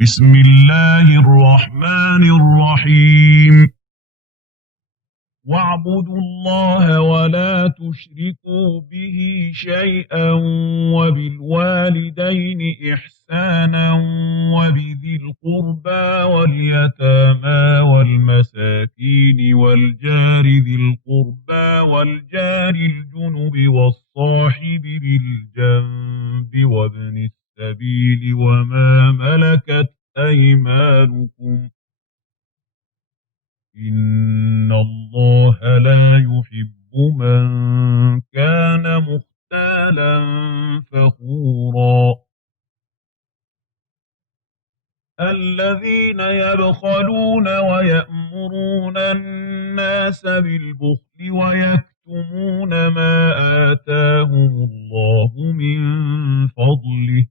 بسم الله الرحمن الرحيم. واعبدوا الله ولا تشركوا به شيئا وبالوالدين إحسانا وبذي القربى واليتامى والمساكين والجار ذي القربى والجار الجنب والصاحب بالجنب وابن السبيل وما ملكت أيمانكم إن الله لا يحب من كان مختالا فخورا الذين يبخلون ويأمرون الناس بالبخل ويكتمون ما آتاهم الله من فضله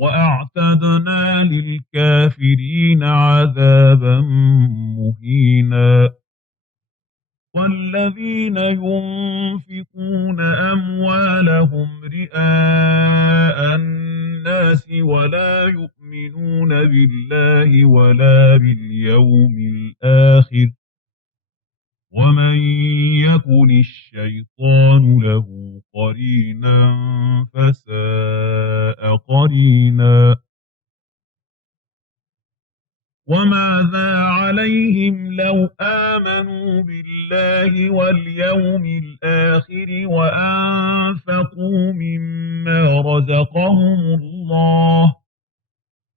وأعتدنا للكافرين عذابا مهينا والذين ينفقون أموالهم رئاء الناس ولا يؤمنون بالله ولا باليوم الآخر ومن يكن الشيطان له قرينا فساء قرينا وماذا عليهم لو آمنوا بالله واليوم الآخر وأنفقوا مما رزقهم الله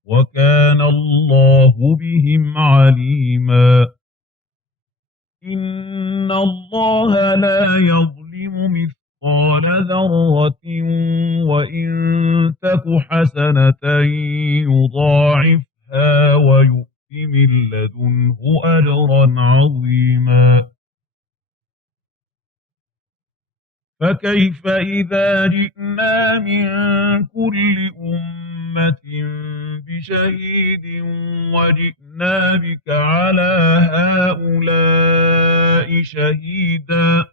وكان الله بهم عليما إن الله لا يظلم مثقال ذرة وإن تك حسنة يضاعفها ويؤت من لدنه أجرا عظيما فكيف إذا جئنا من كل أمة بشهيد وجئنا بك على هؤلاء شهيدا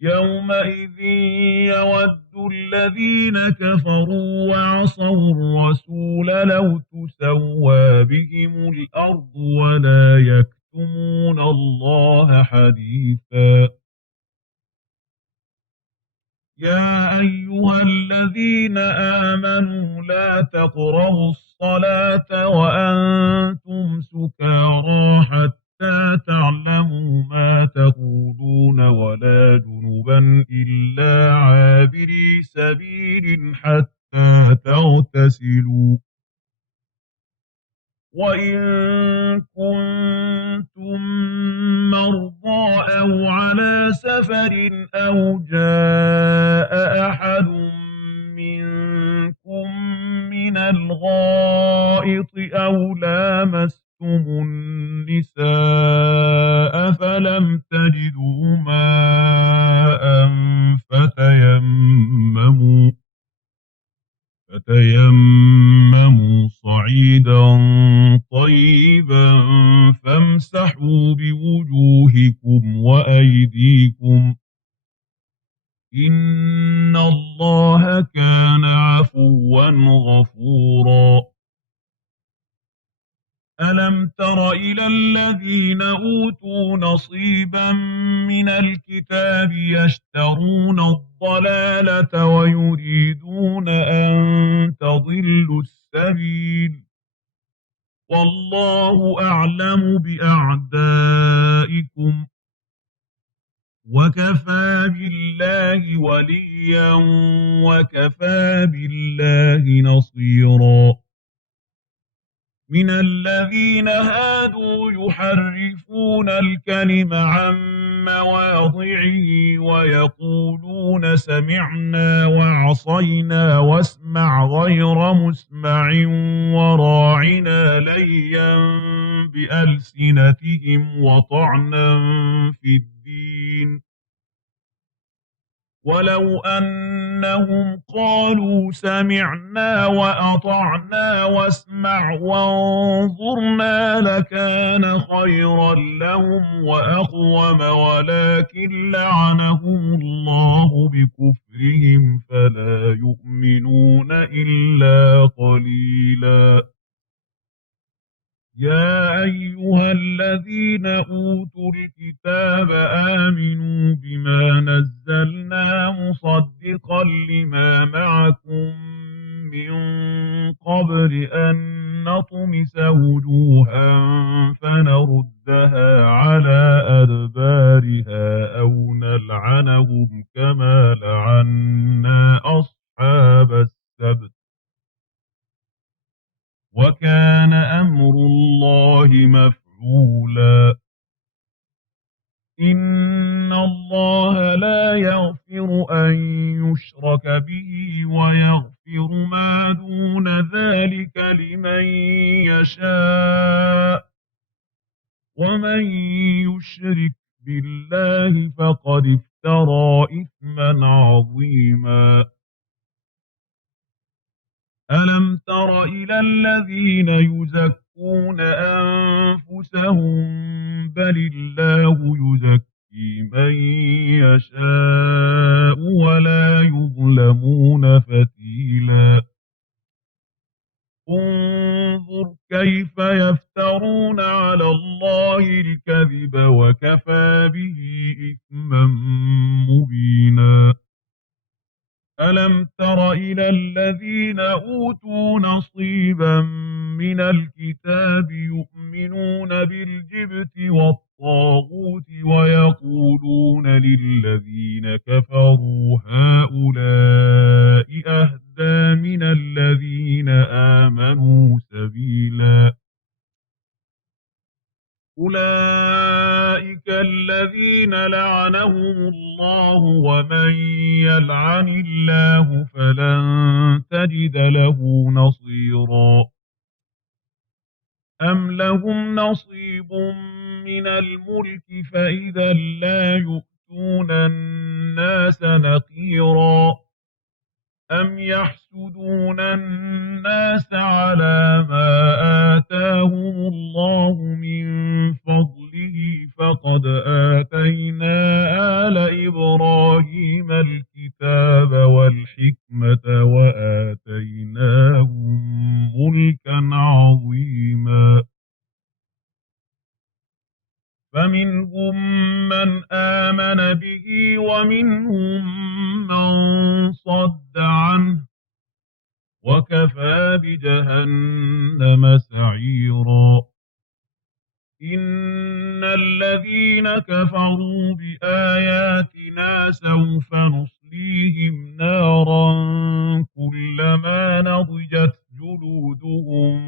يومئذ يود الذين كفروا وعصوا الرسول لو تسوى بهم الأرض ولا يكتمون الله حديثا يا أيها الذين آمنوا لا تقربوا الصلاة وأنتم سكارى حتى تعلموا ما تقولون ولا جنبا إلا عابري سبيل حتى تغتسلوا وإن كنتم مرضى أو على سفر أو جاء أحد منكم من الغائط أو لامستم النساء فلم تجدوا ماء فتيمموا صعيدا طيبا فامسحوا بوجوهكم وأيديكم إن الله كان عفوا غفورا ألم تر إلى الذين أوتوا نصيبا من الكتاب يشترون الضلالة ويريدون أن تضلوا السبيل والله أعلم بأعدائكم وكفى بالله وليا وكفى بالله نصيرا من الذين هادوا يحرفون الكلم عن مواضعه ويقولون سمعنا وعصينا واسمع غير مسمع وراعنا ليا بألسنتهم وطعنا في الدين ولو أنهم قالوا سمعنا وأطعنا واسمع وانظرنا لكان خيرا لهم وأقوم ولكن لعنهم الله بكفرهم فلا يؤمنون إلا قليلا. يا أيها الذين أوتوا الكتاب آمنوا بما نزلنا مصدقا لما معكم من قبل أن نطمس وجوها فنردها على أدبارها أو نلعنهم كما لعنا أصحاب السبت وكان أمر الله مفعولا. إن الله لا يغفر أن يشرك به ويغفر ما دون ذلك لمن يشاء ومن يشرك بالله فقد افترى إثما عظيما. ألم تر إلى الذين يزكون أنفسهم بل الله يزكي من يشاء ولا يظلمون فتيلا. انظر كيف يفترون على الله الكذب وكفى به إثما مبينا. ألم تر إلى الذين أوتوا نصيبا من الكتاب يؤمنون بالجبت والطاغوت ويقولون للذين كفروا هؤلاء أهدى من الذين آمنوا سبيلا. أولئك الذين لعنهم الله ومن يلعن الله فلن تجد له نصيرا. أم لهم نصيب من الملك فإذا لا يؤتون الناس نقيرا. أم يحسدون الناس على ما آتاهم الله من فضله فقد آتينا آل إبراهيم الكتاب والحكمة وآتيناهم ملكا عظيما. فمنهم من آمن به ومنهم من صد عنه وكفى بجهنم سعيرا. إن الذين كفروا بآياتنا سوف نصليهم نارا كلما نضجت جلودهم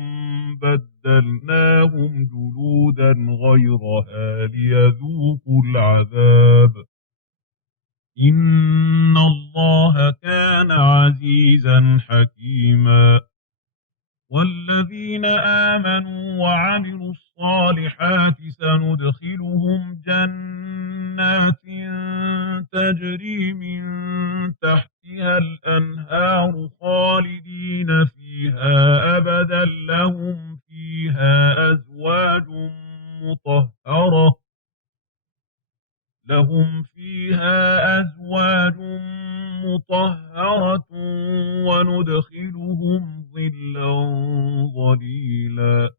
بدلناهم جلودا غيرها ليذوقوا العذاب. إن الله كان عزيزا حكيما. والذين آمنوا وعملوا الصالحات سندخلهم جنات تجري من تحتها الأنهار خالدين فيها أبدا لهم فيها أزواج مطهرة وندخلهم ظلا ظليلا.